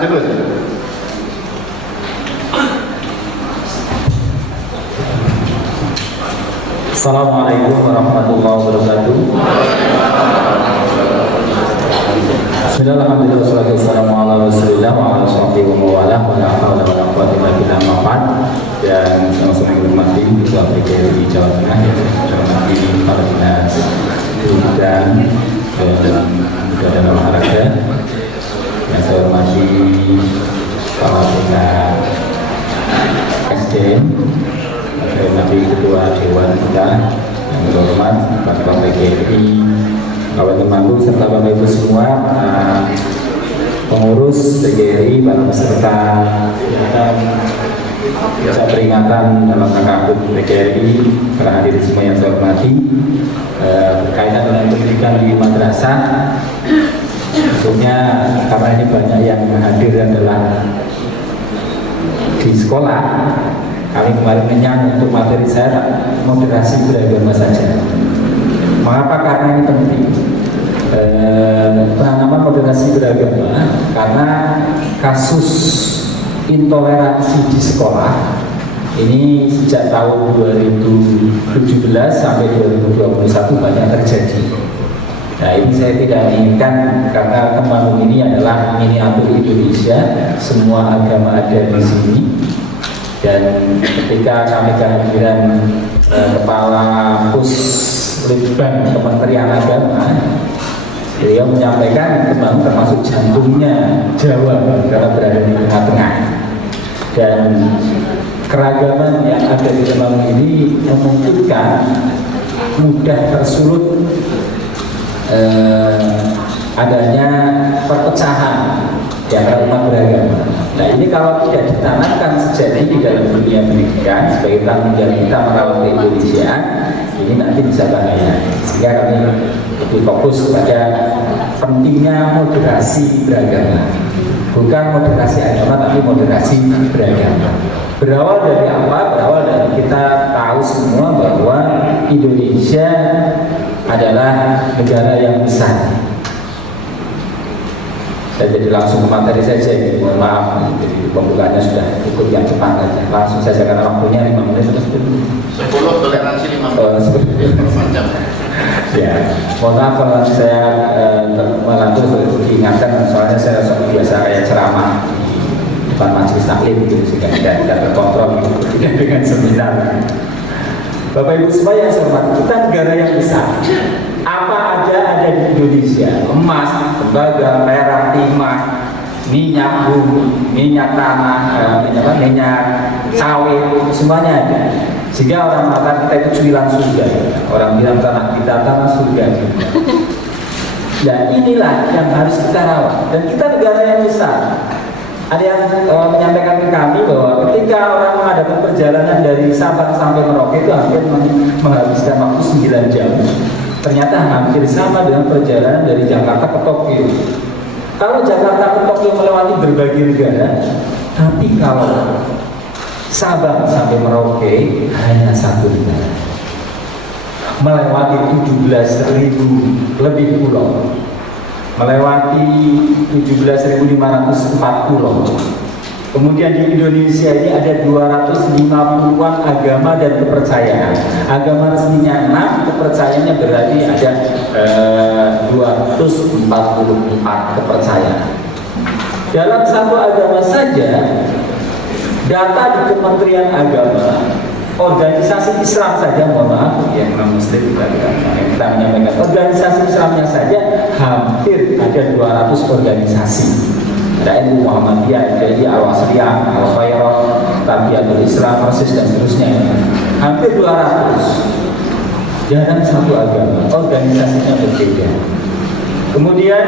terus. Assalamualaikum warahmatullahi wabarakatuh. Bismillahirrahmanirrahim. Wassalatu wassalamu ala Rasulillah wa ala sahbihi wa mawalah wa la haula wa la quwwata illa billah. Dan sama-sama yang hormati Ketua PGRI Jawa Tengah, yang saya hormati para dinas pendidikan dan olahraga, yang saya hormati para tingkat SDM, saya hormati Ketua Dewan kita yang terhormat Ketua PGRI Kabupaten Temanggung, serta Bapak Ibu semua, pengurus PGRI, para peserta peringatan dalam rangka HUT PGRI, para hadirin semua yang saya hormati, berkaitan dengan pendidikan di madrasah. Tentunya karena ini banyak yang hadir adalah di sekolah, kami kemarin menyang untuk materi saya moderasi beragama saja. Mengapa? Karena ini penting. Penanaman moderasi beragama karena kasus intoleransi di sekolah ini sejak tahun 2017 sampai 2021 banyak terjadi. Nah, ini saya tidak inginkan karena Temanggung ini adalah miniatur Indonesia, semua agama ada di sini. Dan ketika kami kehadiran Kepala Puslitbang Kementerian Agama, beliau menyampaikan Temanggung termasuk jantungnya Jawa karena berada di tengah-tengah. Dan keragaman yang ada di Temanggung ini memungkinkan mudah tersulut adanya perpecahan di antara umat beragama. Nah, ini kalau tidak ditanamkan sejak di dalam dunia pendidikan sebagai tanggung jawab kita merawat Indonesia, ini nanti bisa bahaya. Sehingga kami lebih fokus kepada pentingnya moderasi beragama, bukan moderasi agama tapi moderasi beragama. Berawal dari apa? Berawal dari kita tahu semua bahwa Indonesia adalah negara yang besar. Saya jadi langsung ke materi saja, mohon maaf, jadi pembukaannya sudah cukup yang cepat saja. Langsung saja karena waktunya 5 menit sudah 10 toleransi 5 jam. Ya, mohon maaf kalau saya melantur diingatkan, soalnya saya biasa kayak ceramah di depan majelis taklim gitu, sehingga tidak terkontrol gitu, tidak dengan seminar. Bapak Ibu semua yang saya hormati, kita negara yang besar. Apa aja ada di Indonesia: emas, tembaga, perak, timah, minyak bumi, minyak tanah, minyak sawit, semuanya ada. Sehingga orang mengatakan kita itu cuilan surga. Orang bilang tanah kita tanah surga. Dan inilah yang harus kita rawat. Dan kita negara yang besar. Ada yang menyampaikan ke kami bahwa ketika orang mengadakan perjalanan dari Sabang sampai Merauke itu hampir menghabiskan waktu 9 jam. Ternyata hampir sama dengan perjalanan dari Jakarta ke Tokyo. Kalau Jakarta ke Tokyo melewati berbagai negara, tapi kalau Sabang sampai Merauke hanya satu negara, melewati 17.000 lebih pulau, melewati 17.504 pulau. Kemudian di Indonesia ini ada 250-an agama dan kepercayaan. Agama resminya 6, kepercayaannya berarti ada 244 kepercayaan. Dalam satu agama saja, data di Kementerian Agama, organisasi Islam saja, mohon maaf, yang non-muslim kita menyampaikan, organisasi Islamnya saja hampir ada 200 organisasi. Ada NU Muhammadiyah, jadi Al-Wasriyah, Al-Khairah, Tabiatul Islam, Persis, dan seterusnya. Hampir 200 dalam satu agama, organisasinya berbeda. Kemudian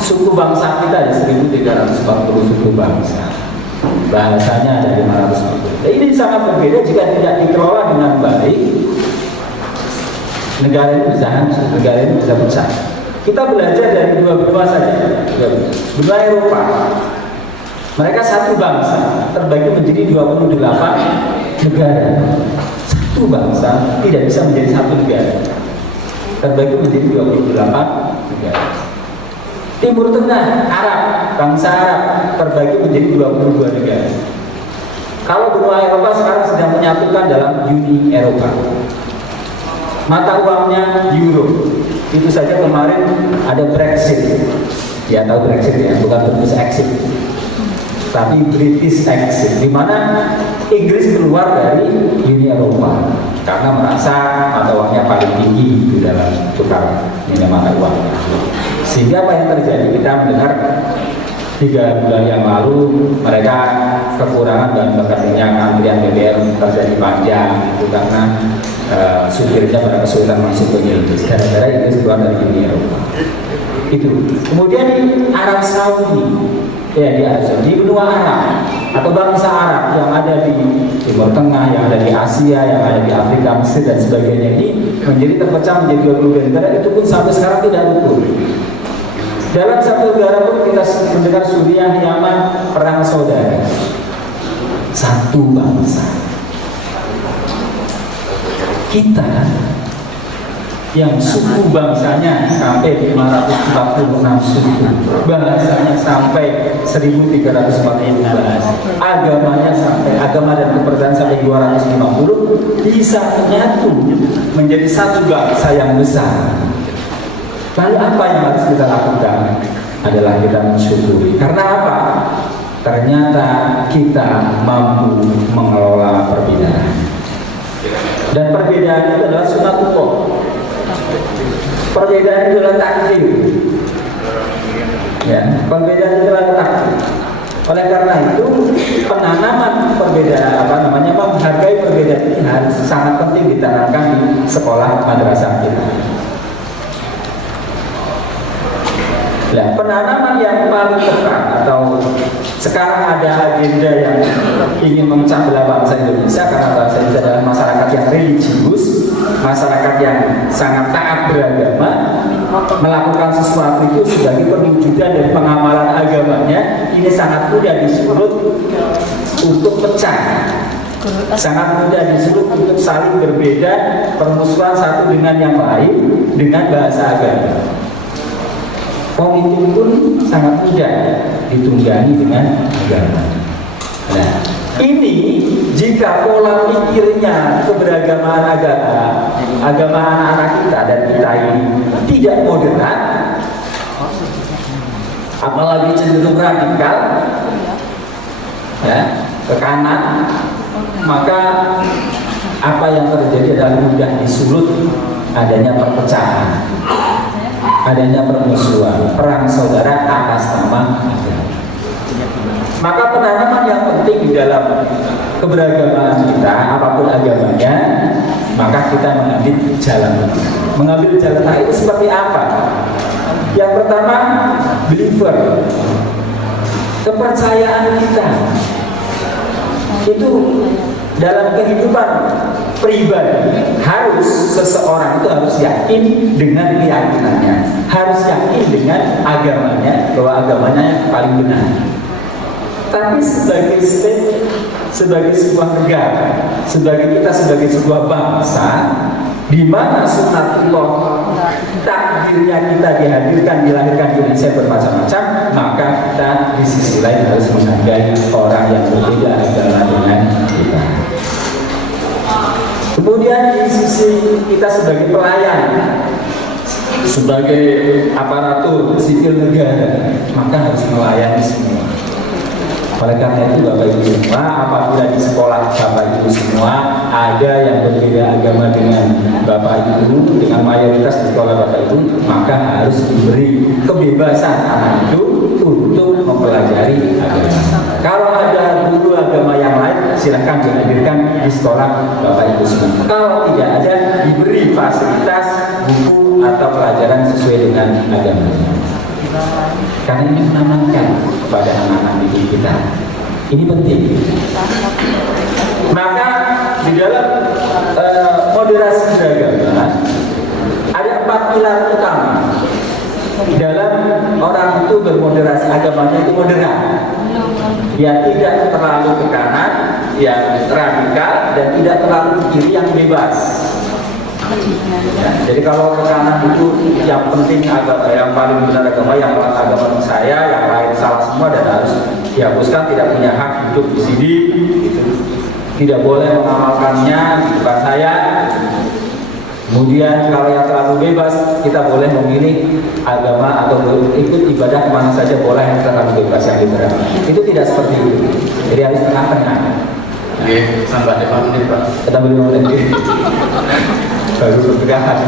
suku bangsa kita ada 1.340 suku bangsa. Bahasanya ada 540. Nah, ini sangat berbeda. Jika tidak dikelola dengan baik, negara ini bisa hancur, negara ini bisa pecah. Kita belajar dari dua benua saja. Benua Eropa, mereka satu bangsa terbagi menjadi 28 negara. Satu bangsa tidak bisa menjadi satu negara, terbagi menjadi 28 negara. Timur Tengah, Arab, bangsa Arab terbagi menjadi 22 negara. Kalau benua Eropa sekarang sedang menyatukan dalam Uni Eropa. Mata uangnya euro. Itu saja kemarin ada Brexit. Ya tahu Brexit ya, bukan British exit, tapi British exit, di mana Inggris keluar dari Uni Eropa karena merasa mata uangnya paling tinggi di dalam tukar nilai mata uang. Sehingga apa yang terjadi? Kita mendengar 3 bulan yang lalu mereka kekurangan bahan bakar minyak, antrian BBM terjadi panjang itu karena supirnya pada kesulitan masuk ke Inggris gara-gara Inggris keluar dari Uni Eropa. Itu. Kemudian di Arab Saudi, ya di Arab Saudi, di benua Arab atau bangsa Arab yang ada di Timur Tengah, yang ada di Asia, yang ada di Afrika, Mesir dan sebagainya ini menjadi terpecah menjadi 22 negara. Itu pun sampai sekarang tidak rukun. Dalam satu negara pun kita mendengar Suriah, Yaman, perang saudara. Satu bangsa. Kita yang suku bangsanya sampai 546 suku, bahasanya sampai 1340 bahasa, agamanya sampai agama dan kepercayaan sampai 250 bisa menyatu menjadi satu bangsa yang besar. Lalu apa yang harus kita lakukan? Adalah kita mensyukuri. Karena apa? Ternyata kita mampu mengelola perbedaan. Dan perbedaan itu adalah sunatullah. Perbedaan itu adalah takdir. Ya, perbedaan itu adalah takdir. Oleh karena itu, penanaman perbedaan menghargai perbedaan ini harus sangat penting ditanamkan di sekolah madrasah kita. Nah, penanaman yang paling tepat atau sekarang ada agenda yang ingin memecah belah bangsa Indonesia karena bangsa Indonesia adalah masyarakat yang religius, masyarakat yang sangat taat beragama, melakukan sesuatu itu sebagai perwujudan dari pengamalan agamanya. Ini sangat mudah disulut untuk pecah, sangat mudah disulut untuk saling berbeda, permusuhan satu dengan yang lain dengan bahasa agama. Itu pun sangat mudah ditunggangi dengan agama. Nah, ini jika pola pikirnya keberagaman agama anak-anak kita dan kita ini tidak moderat, apalagi cenderung radikal, ya, ke kanan, maka apa yang terjadi adalah mudah disulut adanya perpecahan, adanya permusuhan, perang saudara atas nama agama. Maka penanaman yang penting di dalam keberagaman kita, apapun agamanya, maka kita mengambil jalan. Mengambil jalan itu seperti apa? Yang pertama, believer. Kepercayaan kita itu dalam kehidupan pribadi harus seseorang itu harus yakin dengan keyakinannya, harus yakin dengan agamanya bahwa agamanya yang paling benar. Tapi sebagai state, sebagai sebuah negara, sebagai sebuah bangsa, di mana sunatullah takdirnya kita dilahirkan di Indonesia bermacam-macam, maka kita di sisi lain harus menghargai orang yang berbeda agama dengan kita. Kemudian di sisi kita sebagai pelayan, sebagai aparatur sipil negara, maka harus melayani semua. Oleh karena itu Bapak Ibu semua, apabila di sekolah Bapak Ibu semua ada yang berbeda agama dengan Bapak Ibu, dengan mayoritas di sekolah Bapak Ibu, maka harus diberi kebebasan anak itu untuk mempelajari agama. Kalau ada guru agama yang lain, silahkan dihadirkan di sekolah Bapak Ibu semua. Kalau tidak ada, diberi fasilitas buku atau pelajaran sesuai dengan agamanya. Karena ini menanamkan kepada anak-anak didik kita. Ini penting. Maka di dalam moderasi beragama ada 4 pilar utama. Dalam orang itu bermoderasi agamanya itu moderat. Ya, tidak terlalu ke kanan, yang radikal, dan tidak terlalu ke kiri yang bebas. Ya, jadi kalau ke kanan itu yang penting agama, yang paling benar agama, yang agama semua dan harus dihapuskan, tidak punya hak hidup di sini, gitu. Tidak boleh mengamalkannya, bukan saya. Kemudian kalau yang terlalu bebas, kita boleh memilih agama atau ikut ibadah kemana saja boleh, yang terlalu bebas, yang liberal. Itu tidak seperti itu. Jadi harus tengah-tengah. Oke, sampai 5 menit Pak. Kita beri menit. Baru bergerak.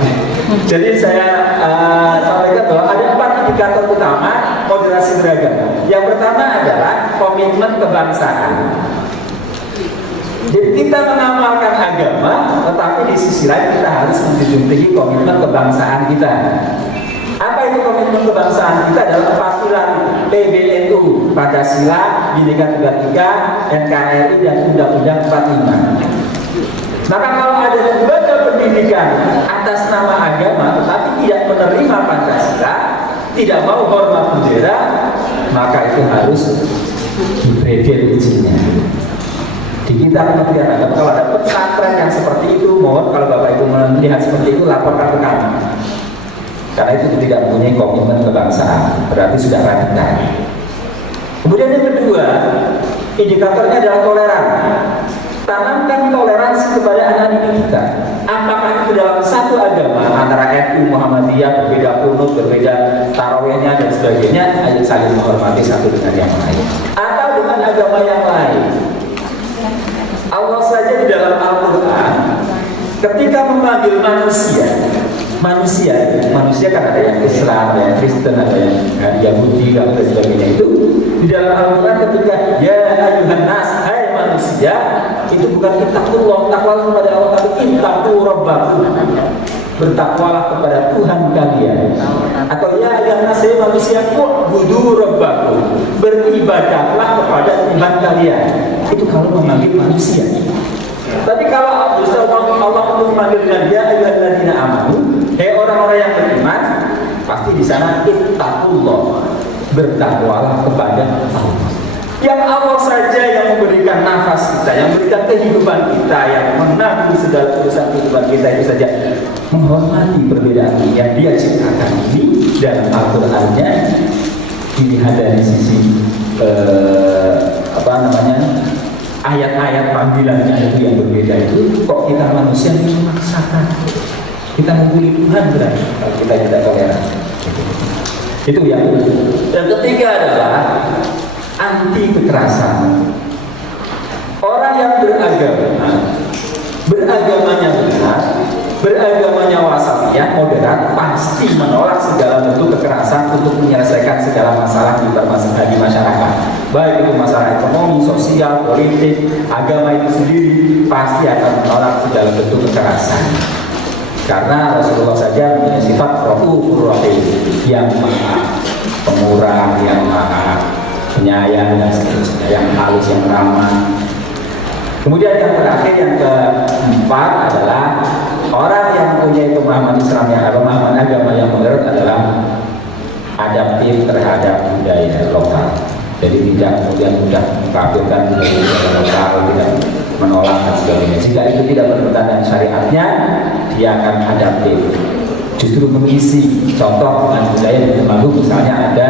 Jadi saya sampaikan bahwa ada 4 indikator utama moderasi beragama. Yang pertama adalah komitmen kebangsaan. Jadi kita mengamalkan agama, tetapi di sisi lain kita harus menjunjung tinggi komitmen kebangsaan kita. Apa itu komitmen kebangsaan kita? Adalah 4 pilar PBNU, Pancasila, Bhinneka Tunggal Ika, NKRI, dan Undang-Undang 45. Maka kalau ada lembaga pendidikan atas nama agama tetapi tidak menerima Pancasila, tidak mau hormat bendera, maka itu harus dibredel izinnya. Di kita Kementerian Agama, kalau ada pesantren yang seperti itu, mohon kalau Bapak Ibu melihat seperti itu, laporkan ke kami. Karena itu tidak mempunyai komitmen kebangsaan, berarti sudah radikal. Kemudian yang kedua, indikatornya adalah toleran. Tanamkan toleransi kepada anak didik kita. Apakah itu dalam satu agama, antara NU Muhammadiyah berbeda kunut, berbeda tarawihnya dan sebagainya, ayo saling menghormati satu dengan yang lain. Atau dengan agama yang lain. Allah saja di dalam Al-Quran ketika memanggil manusia kan ada yang Islam, ada yang Kristen, ada yang Yahudi, dan sebagainya. Itu di dalam Al-Quran ketika ya ayuhan nas, hai manusia, itu bukan ittaqullah, takwalah kepada Allah, tapi ittaqu rabbakum, bertakwalah kepada Tuhan kalian. Atau ya ayuhan nas, hai manusia, u'budu rabbakum, beribadahlah kepada Tuhan kalian. Itu kalau memanggil manusia. Tapi kalau Allah untuk memanggil dengan ya ayyuhalladzina amanu, hei orang-orang yang beriman, pasti di sana ittaqullah, bertakwalah kepada Allah. Yang Allah saja yang memberikan nafas kita, yang memberikan kehidupan kita, yang menanggung segala urusan kehidupan kita, itu saja menghormati perbedaan yang Dia ciptakan ini dalam Al-Qur'annya. Dilihat dari sisi ayat-ayat panggilannya itu yang berbeda itu, kok kita manusia ini memaksakan, kita membuli Tuhan berarti kalau kita tidak toleran. Itu yang kedua. Dan ketiga adalah anti kekerasan. Orang yang beragamanya benar, beragamanya wasatiyah, moderat, pasti menolak segala bentuk kekerasan untuk menyelesaikan segala masalah di masyarakat. Baik itu masalah ekonomi, sosial, politik, agama itu sendiri pasti akan menolak segala bentuk kekerasan. Karena Rasulullah saja punya sifat Raufur Rahim, yang maha pemurah, yang maha penyayang, dan seterusnya, yang halus, yang ramah. Kemudian yang terakhir, yang keempat adalah orang yang mempunyai pemahaman Islam yang pemahaman agama yang modern adalah adaptif terhadap budaya lokal. Jadi tidak kemudian mudah mengkafirkan budaya lokal, tidak menolak dan sebagainya. Jika itu tidak bertentangan dengan syariatnya, dia akan adaptif. Justru mengisi, contoh dengan budaya yang berkembang, misalnya ada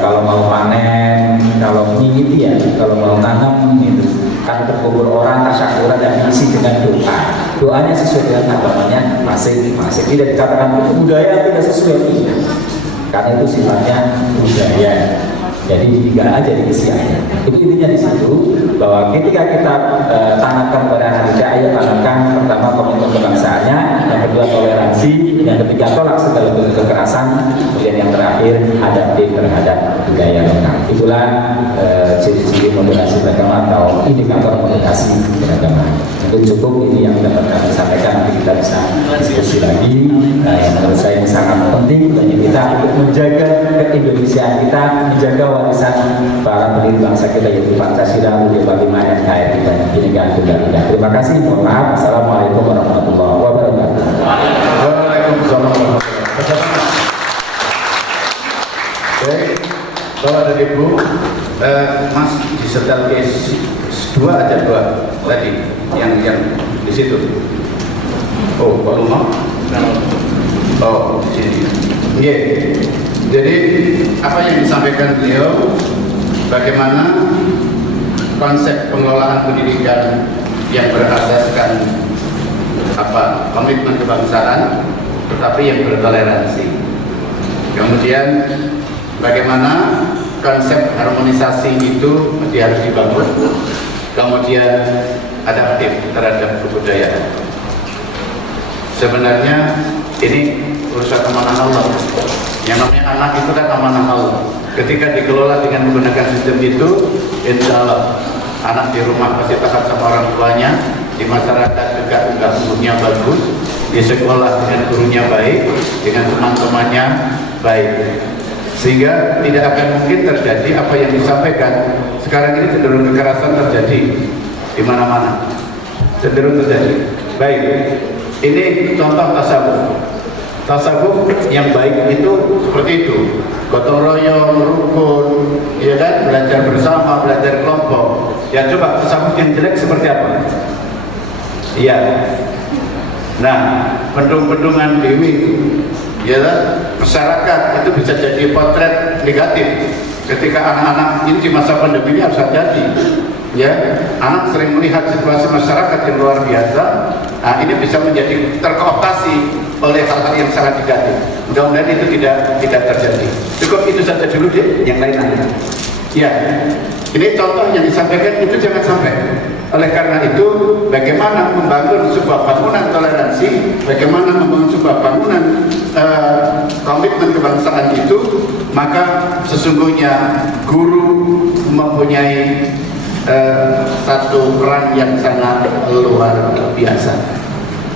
kalau mau panen, kalau mengikuti ya, kalau mau tanam gitu, kan terkubur orang tasyakuran dan diisi dengan doa. Doanya sesuai dengan agamanya masing-masing. Tidak dikatakan itu budaya tidak sesuai ini, karena itu sifatnya budaya. Jadi tiga aja diisi aja. Itu intinya di situ, bahwa ketika kita tanamkan pada anak kita, ayo tanamkan pertama komitmen kebangsaannya, yang kedua toleransi, yang ketiga tolak segala bentuk kekerasan, kemudian yang terakhir adaptif terhadap budaya lokal. Itulah ciri-ciri moderasi beragama atau indikator moderasi beragama. Mungkin cukup ini yang dapat kami sampaikan, nanti kita bisa diskusi lagi. Yang menurut saya ini sangat penting bagi kita untuk menjaga keindonesiaan kita, menjaga warisan para pendiri bangsa kita, yaitu Pancasila, UUD 45, NKRI, dan Bhinneka Tunggal Ika. Terima kasih. Mohon maaf. Assalamualaikum warahmatullahi wabarakatuh. Waalaikumsalam warahmatullahi wabarakatuh. Baik, Bapak dan Ibu, Mas disetel case 2 aja tadi yang di situ. Oh, Pak Lumah. Oh, di sini. Iya. Jadi apa yang disampaikan beliau bagaimana konsep pengelolaan pendidikan yang berasaskan komitmen kebangsaan, tetapi yang bertoleransi. Kemudian bagaimana konsep harmonisasi itu harus dibangun, kemudian adaptif terhadap kebudayaan. Sebenarnya ini urusan amanah Allah. Yang namanya anak itu kan amanah Allah. Ketika dikelola dengan menggunakan sistem itu, insya Allah anak di rumah pasti taat sama orang tuanya, di masyarakat juga umumnya bagus, di sekolah dengan gurunya baik, dengan teman-temannya baik, sehingga tidak akan mungkin terjadi apa yang disampaikan. Sekarang ini cenderung kekerasan terjadi di mana-mana, cenderung terjadi. Baik, ini contoh tasawuf. Tasawuf yang baik itu seperti itu, gotong royong, rukun, ya kan, belajar bersama, belajar kelompok. Ya coba tasawuf yang jelek seperti apa? Iya. Nah, pendung-pendungan dewi, ya kan, masyarakat itu bisa jadi potret negatif. Ketika anak-anak ini di masa pandemi ini harus hati-hati. Ya, anak sering melihat situasi masyarakat yang luar biasa. Nah, ini bisa menjadi terkooptasi oleh hal-hal yang sangat negatif. Mudah-mudahan itu tidak terjadi. Cukup itu saja dulu deh, yang lain nanti. Ya, ini contoh yang disampaikan itu jangan sampai. Oleh karena itu, bagaimana membangun sebuah bangunan toleransi, bagaimana membangun sebuah bangunan komitmen kebangsaan itu, maka sesungguhnya guru mempunyai satu peran yang sangat luar biasa.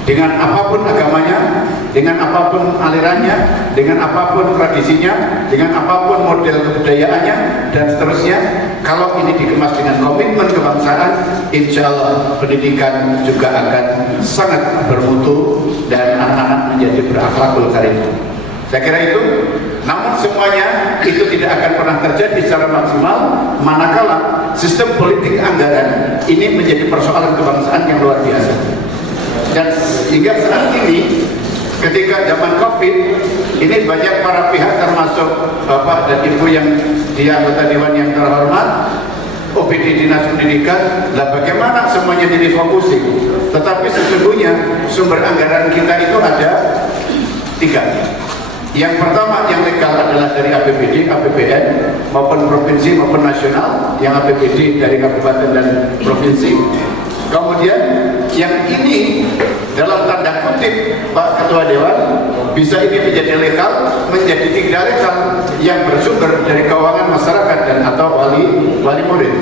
Dengan apapun agamanya, dengan apapun alirannya, dengan apapun tradisinya, dengan apapun model kebudayaannya, dan seterusnya, kalau ini dikemas dengan komitmen kebangsaan, insya Allah pendidikan juga akan sangat bermutu dan anak-anak menjadi berakhlakul karim. Saya kira itu. Namun semuanya itu tidak akan pernah terjadi secara maksimal manakala sistem politik anggaran ini menjadi persoalan kebangsaan yang luar biasa. Dan hingga saat ini, ketika zaman COVID, ini banyak para pihak termasuk Bapak dan Ibu yang di anggota Dewan yang terhormat, OPD Dinas Pendidikan, lah bagaimana semuanya difokusin. Tetapi sesungguhnya sumber anggaran kita itu ada 3. Yang pertama yang legal adalah dari APBD, APBN, maupun provinsi maupun nasional, yang APBD dari kabupaten dan provinsi. Kemudian yang ini dalam tanda kutip Pak Ketua Dewan, bisa ini menjadi legal, menjadi tidak legal yang bersumber dari keuangan masyarakat dan atau wali murid.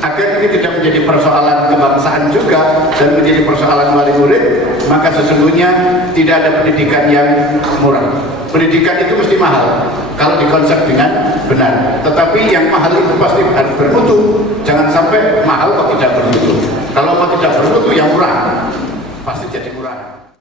Agar ini tidak menjadi persoalan kebangsaan juga dan menjadi persoalan wali murid, maka sesungguhnya tidak ada pendidikan yang murah. Pendidikan itu mesti mahal kalau dikonsep dengan benar. Tetapi yang mahal itu pasti harus bermutu. Jangan sampai mahal kok tidak bermutu. Kalau mau tidak bermutu yang murah.